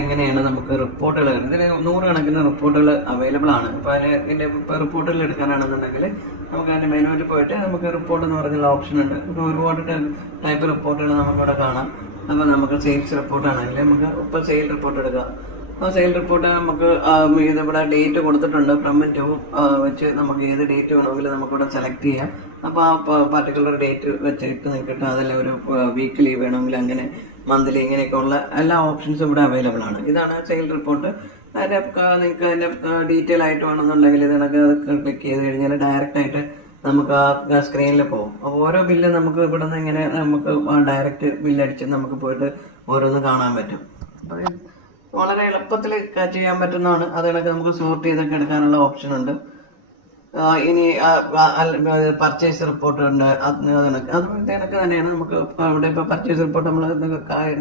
എങ്ങനെയാണ് നമുക്ക് റിപ്പോർട്ടുകൾ ഇതിന് നൂറുകണക്കിന് റിപ്പോർട്ടുകൾ അവൈലബിൾ ആണ്. അപ്പോൾ ഇതിൻ്റെ ഇപ്പോൾ റിപ്പോർട്ടുകൾ എടുക്കാനാണെന്നുണ്ടെങ്കിൽ നമുക്ക് അതിൻ്റെ മെനുവിൽ പോയിട്ട് നമുക്ക് റിപ്പോർട്ട് എന്ന് പറഞ്ഞുള്ള ഓപ്ഷൻ ഉണ്ട്. ഇപ്പോൾ ഒരുപാട് ടൈപ്പ് റിപ്പോർട്ടുകൾ നമുക്കിവിടെ കാണാം. അപ്പോൾ നമുക്ക് സെയിൽസ് റിപ്പോർട്ടാണെങ്കിൽ നമുക്ക് ഇപ്പോൾ സെയിൽ റിപ്പോർട്ട് എടുക്കാം. ആ സെയിൽ റിപ്പോർട്ട് നമുക്ക് ഇതിവിടെ ഡേറ്റ് കൊടുത്തിട്ടുണ്ട്. ഫ്രം ടു വെച്ച് നമുക്ക് ഏത് ഡേറ്റ് വേണമെങ്കിലും നമുക്കിവിടെ സെലക്ട് ചെയ്യാം. അപ്പോൾ ആ പർട്ടിക്കുലർ ഡേറ്റ് വെച്ചിട്ട് നിൽക്കട്ടെ, അതിൽ ഒരു വീക്ക്ലി വേണമെങ്കിൽ അങ്ങനെ മന്ത്ലി ഇങ്ങനെയൊക്കെ ഉള്ള എല്ലാ ഓപ്ഷൻസും ഇവിടെ അവൈലബിൾ ആണ്. ഇതാണ് സെയിൽ റിപ്പോർട്ട്. അതിൻ്റെ നിങ്ങൾക്ക് അതിൻ്റെ ഡീറ്റെയിൽ ആയിട്ട് വേണമെന്നുണ്ടെങ്കിൽ ഇതിനൊക്കെ ക്ലിക്ക് ചെയ്ത് കഴിഞ്ഞാൽ ഡയറക്റ്റ് ആയിട്ട് നമുക്ക് ആ സ്ക്രീനിൽ പോകും. അപ്പോൾ ഓരോ ബില്ല് നമുക്ക് ഇവിടെ നിന്ന് ഇങ്ങനെ നമുക്ക് ഡയറക്റ്റ് ബില്ലടിച്ച് നമുക്ക് പോയിട്ട് ഓരോന്ന് കാണാൻ പറ്റും. അപ്പോൾ വളരെ എളുപ്പത്തിൽ ചെയ്യാൻ പറ്റുന്നതാണ്. അതിനൊക്കെ നമുക്ക് സോർട്ട് ചെയ്തൊക്കെ എടുക്കാനുള്ള ഓപ്ഷൻ ഉണ്ട്. ഇനി പർച്ചേസ് റിപ്പോർട്ട് ഉണ്ട്. അതിനൊക്കെ തന്നെയാണ് നമുക്ക് ഇവിടെ ഇപ്പോൾ പർച്ചേസ് റിപ്പോർട്ട് നമ്മൾ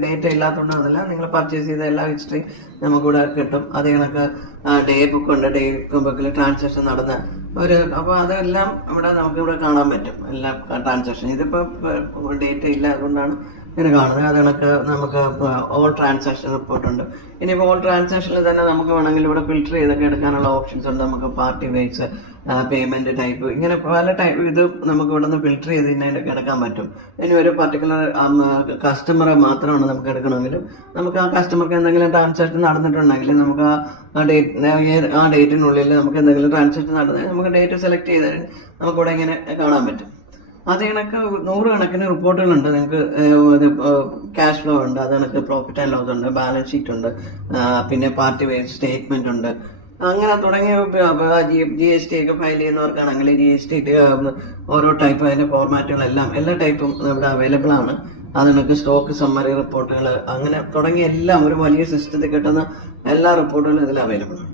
ഡേറ്റ ഇല്ലാത്തതുകൊണ്ട് അതല്ല, നിങ്ങൾ പർച്ചേസ് ചെയ്ത എല്ലാ ഹിസ്റ്ററി നമുക്കിവിടെ കിട്ടും. അത് കണക്ക് ഡേ ബുക്ക് ഉണ്ട്. ഡേ ബുക്കിൽ ട്രാൻസാക്ഷൻ നടന്ന അപ്പോൾ അതെല്ലാം ഇവിടെ നമുക്കിവിടെ കാണാൻ പറ്റും, എല്ലാ ട്രാൻസാക്ഷൻ. ഇതിപ്പോൾ ഡേറ്റ ഇല്ല, അതുകൊണ്ടാണ് ഇങ്ങനെ കാണുന്നത്. അത് കണക്ക് നമുക്ക് ഓൾ ട്രാൻസാക്ഷൻ റിപ്പോർട്ട് ഉണ്ട്. ഇനിയിപ്പോൾ ഓൾ ട്രാൻസാക്ഷനിൽ തന്നെ നമുക്ക് വേണമെങ്കിൽ ഇവിടെ ഫിൽറ്റർ ചെയ്തൊക്കെ എടുക്കാനുള്ള ഓപ്ഷൻസ് ഉണ്ട്. നമുക്ക് പാർട്ടി വൈസ്, പേയ്മെന്റ് ടൈപ്പ്, ഇങ്ങനെ പല ടൈപ്പ് ഇത് നമുക്ക് ഇവിടെ നിന്ന് ഫിൽറ്റർ ചെയ്ത് ഇതിനൊക്കെ എടുക്കാൻ പറ്റും. ഇനി ഒരു പർട്ടിക്കുലർ കസ്റ്റമറെ മാത്രമാണ് നമുക്ക് എടുക്കണമെങ്കിലും നമുക്ക് ആ കസ്റ്റമർക്ക് എന്തെങ്കിലും ട്രാൻസാക്ഷൻ നടന്നിട്ടുണ്ടെങ്കിൽ നമുക്ക് ആ ഡേറ്റിനുള്ളിൽ നമുക്ക് എന്തെങ്കിലും ട്രാൻസാക്ഷൻ നടന്നാൽ നമുക്ക് ഡേറ്റ് സെലക്ട് ചെയ്താൽ നമുക്കിവിടെ ഇങ്ങനെ കാണാൻ പറ്റും. അത് കണക്ക് നൂറുകണക്കിന് റിപ്പോർട്ടുകളുണ്ട്. നിങ്ങൾക്ക് ക്യാഷ് ഫ്ലോ ഉണ്ട്, അത് കണക്ക് പ്രോഫിറ്റ് ആൻഡ് ലോസ് ഉണ്ട്, ബാലൻസ് ഷീറ്റ് ഉണ്ട്, പിന്നെ പാർട്ടി വൈസ് സ്റ്റേറ്റ്മെന്റ് ഉണ്ട്. അങ്ങനെ തുടങ്ങിയ GST ഒക്കെ ഫയൽ ചെയ്യുന്നവർക്കാണെങ്കിൽ GST ഓരോ ടൈപ്പ് അതിന്റെ ഫോർമാറ്റുകളെല്ലാം എല്ലാ ടൈപ്പും ഇവിടെ അവൈലബിൾ ആണ്. അത് കണക്ക് സ്റ്റോക്ക് സമ്മറി റിപ്പോർട്ടുകൾ, അങ്ങനെ തുടങ്ങിയ എല്ലാം ഒരു വലിയ സിസ്റ്റത്തിൽ കിട്ടുന്ന എല്ലാ റിപ്പോർട്ടുകളും ഇതിൽ അവൈലബിൾ ആണ്.